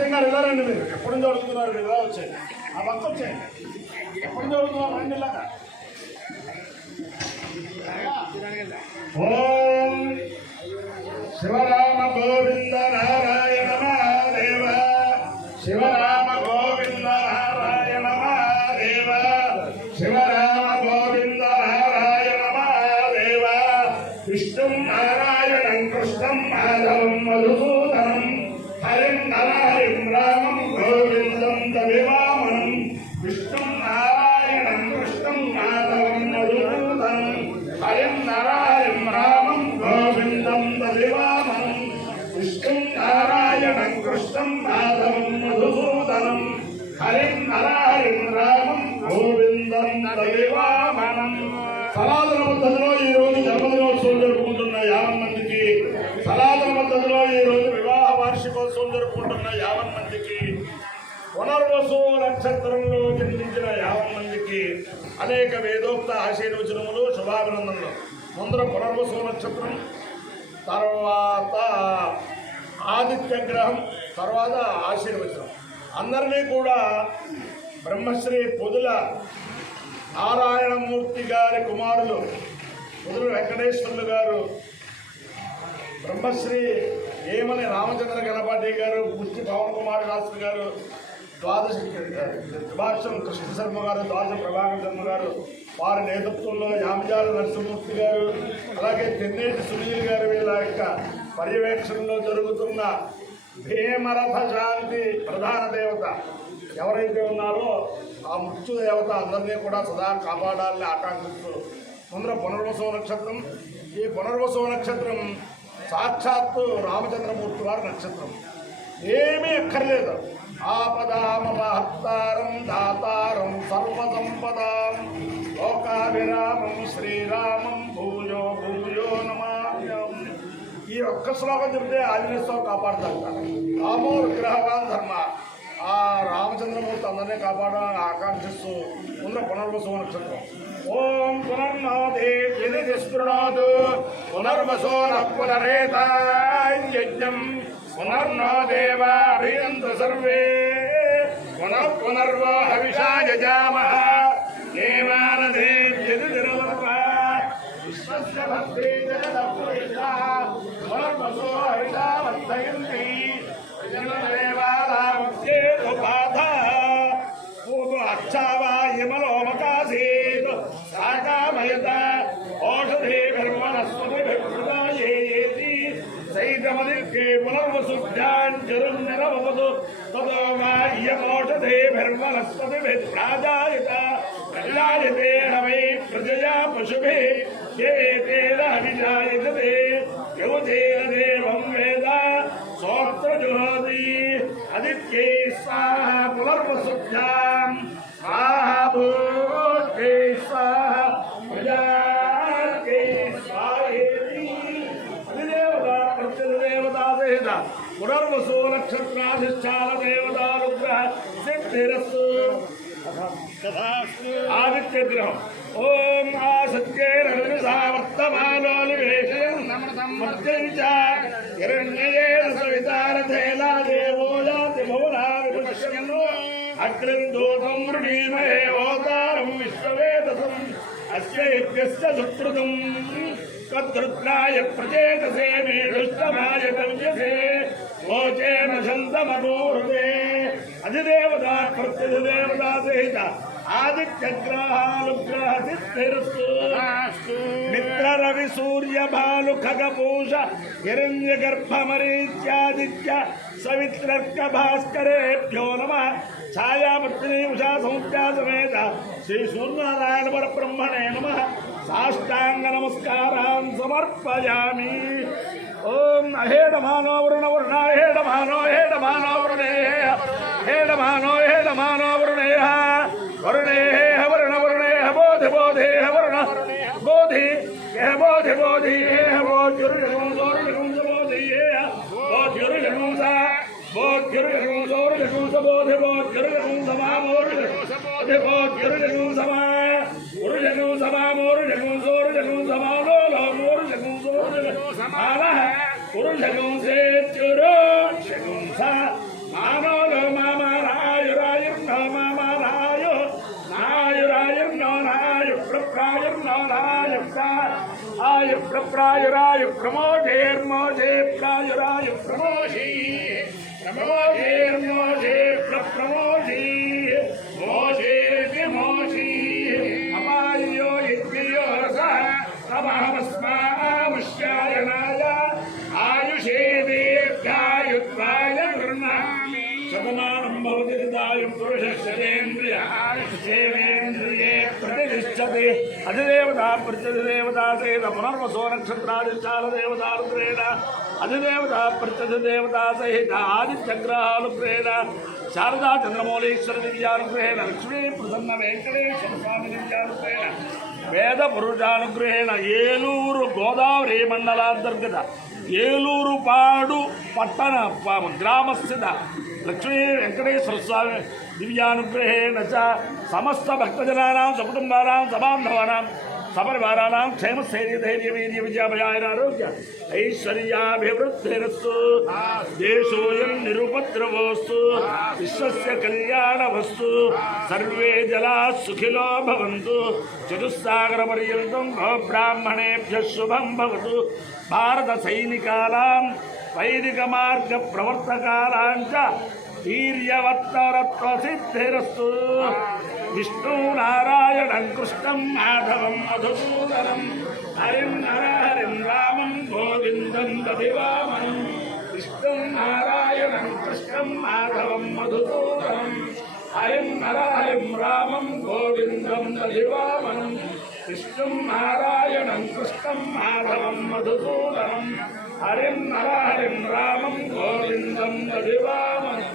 సత్యం గారు ఇలా రండి. మీరు ఎప్పటి నుంచి అడుగుతున్నారు? మీరు ఇలా వచ్చాయి, ఆ భక్తి వచ్చాయండి. ఎప్పటి నుంచి అడుగుతున్నారు? రండి ఇలాగా. ఓం శివరామ గోవింద నారాయణ మహాదేవ, శివరామ గోవింద నారాయణ మహాదేవ, శివరామ గోవింద నారాయణ మహాదేవ. విష్ణుం నారాయణం కృష్ణం మాధవం మధుసూదనం, హరిం నరహరిం రామం గోవిందం తవివామనం. విష్ణుం నారాయణం కృష్ణం మాధవం మధుసూదనం, హరిం నరహరిం రామం గోవిందం తవివామనం. విష్ణుం నారాయణం కృష్ణం మాధవం మధుసూదనం, హరిం నరహరిం రామం గోవిందం తవివామనం. సనాతన పద్ధతిలో ఈ రోజు జన్మదినోత్సవం జరుపుకుంటున్న 50 మందికి, సనాతన పద్ధతిలో ఈ రోజు వివాహ వార్షికోత్సవం జరుపుకుంటున్న 50 మందికి, పునర్వసు నక్షత్రంలో జన్మించిన 50 మందికి అనేక వేదోక్త ఆశీర్వచనములు, శుభాభినందనలు. ముందర పునర్వసు నక్షత్రం, తర్వాత ఆదిత్య గ్రహం, తర్వాత ఆశీర్వచనం. అందరినీ కూడా బ్రహ్మశ్రీ పొదుల నారాయణమూర్తి గారి కుమారులు పొదుల వెంకటేశ్వర్లు గారు, బ్రహ్మశ్రీ ఏమని రామచంద్ర గణపాటి గారు, పుష్టి పవన్ కుమార్ శాస్త్రి గారు, ద్వాదశం కృష్ణ శర్మ గారు, ద్వాదశ ప్రభాకర్ శర్మ గారు, వారి నేతృత్వంలో యామజాల నరసింహమూర్తి గారు, అలాగే తెన్నేటి సునీల్ గారు, వీళ్ళ యొక్క పర్యవేక్షణలో జరుగుతున్న భీమరథ శాంతి ప్రధాన దేవత ఎవరైతే ఉన్నారో ఆ మృత్యు దేవత అందరినీ కూడా సదా కాపాడాలని ఆకాంక్షిస్తూ ముందర పునర్వసు నక్షత్రం. ఈ పునర్వసు నక్షత్రం సాక్షాత్తు రామచంద్రమూర్తి వారి నక్షత్రం. ఏమీ అక్కర్లేదు. ఆపదామపహర్తారం దాతారం సర్వసంపదాం లోకాభిరామం శ్రీరామం భూయో భూయో నమామ్యం. ఈ ఒక్క శ్లోకం చెప్తే ఆంజనేయ స్వామి కాపాడుతారు. రామో విగ్రహవాన్ ధర్మ. ఆ రామచంద్రమూర్తి అందరినీ కాపాడాలని ఆకాంక్షిస్తూ ఉన్న పునర్వసు నక్షత్రం. ఓం పునర్నోదేతి స్పృణోతు పునర్వసో పునరేతాయజ్ఞం పునర్నో దేవా అభియంతు సర్వే పునర్వో హవిషా యజామః దేవానదేవ్యదిర్వః విశ్వస్య భక్తే జగదః పునర్వసో హవిషా వర్ధయంతి అక్షావాయమలోమకాసీత్ సాకామయత ఓషధీభిర్వనస్పతిభిర్హృదాయేతి సైతమదిక్కే పునర్వసుభ్యాञ्जरुन्निरवतु ततो वा इयमोषधीभिर्वनस्पतिभिर्राजायत प्रजायते हवै प्रजया पशुभिः येतेन हविजायते यौतेन देवं वेद सोऽत्रजुहोति आदित्यै स्वाहा पुनर्वसुभ्यां स्वाहा भूत्यै स्वाहा प्रजायै स्वाहेति अधिदेवता प्रत्यधिदेवता सहित पुनर्वसु नक्षत्राधिष्ठान देवतानुग्रह सिद्धिरस्तु आदित्य ग्रह ओम आसत्यैरनिसा वर्तमानो निवेशयन् मध्यञ्च हिरण्ययेन सवितारथेला देवो याति भुवना विपश्यन्नो अग्निन्दूतं वृणीमहे ओतारं विश्ववेदसम् अस्यैभ्यश्च सुकृतम् तद्रुद्राय प्रचेतसे मेढुष्टमाय कव्यसे वोचेन शन्तमनोहृते अधिदेवता प्रत्यधिदेवता सहित आदित्यग्रहानुग्रह सिद्धिरस्तु मित्र रवि सूर्य भालु खगपूष हिरण्यगर्भमरीच्यादित्य सवित्रर्क भास्करेभ्यो नमः छायापत्नी उषा संस्था समेत श्री सूर्यनारायण परब्रह्मणे नमः साष्टांग नमस्कारान् समर्पयामि। ओम अहेडमानो वरुण अहेडमानो वरुणे हेडमानो वरुणे वरुणे वरुण वरुणे बोधि बोधि वरुण बोधि बोधि बोधि बोधि बोधि मानो प्रप्रायुराय प्रमोदेर्मोदे प्रायुराय प्रमोषी प्रमोदेर्मोदे प्रप्रमोषी मोषेति मोषी अपायो यज्ञयो रसः तमहमस्मामुष्यायनाय आयुषे दीर्घायुत्वाय गृह्णामि शतमानं भवति हृदायुं पुरुषस्येन्द्रिय आयुष्येन्द्रिये प्रतिष्ठते अधिदेवता प्रत्यधिदेवता सहित पुनर्वसो नक्षत्रादिशालदेवतारुद्रेण अधिदेवता प्रत्यधिदेवता सहित आदित्यग्रहानुग्रहेण शारदा चंद्रमौलीश्वर दिव्यानुग्रहेण लक्ष्मी प्रसन्न वेंकटेश्वर स्वामी दिव्यानुग्रहेण वेद पुरुषानुग्रहेण ఏలూరు గోదావరి మండలాంతర్గత ఏలూరుపాడు పట్టణ గ్రామస్థిత లక్ష్మీ వెంకటేశ్వర స్వామి దివ్యానుగ్రహేణ చ సమస్త భక్తజనానాం సకుటుంబానాం సబాంధవానాం సపరివారాణం క్షేమస్థైర్య ధైర్య వీర్య విజయాభయారోగ్య ఐశ్వర్యాభివృద్ధిరస్తు దేశోయం నిరుపద్రవోస్తు విశ్వస్య కళ్యాణవస్తు సర్వే జలా సుఖినో భవంతు చతుస్సాగర పర్యంతం బ్రాహ్మణేభ్యః శుభం భవతు భారత సైనికానాం వైదిక మార్గ ప్రవర్తకానాం చ వీర్యవత్తరత్వ సిద్ధిరస్తు విష్ణు నారాయణం కృష్ణం మాధవం మధుసూదనం హరిం నరహరిం రామం గోవిందం దధివామనం విష్ణు నారాయణం కృష్ణం మాధవం మధుసూదనం హరిం నరహరిం రామం గోవిందం దధివామనం విష్ణు నారాయణం కృష్ణం మాధవం మధుసూదనం హరిం నరహరిం రామం గోవిందం దధివామనం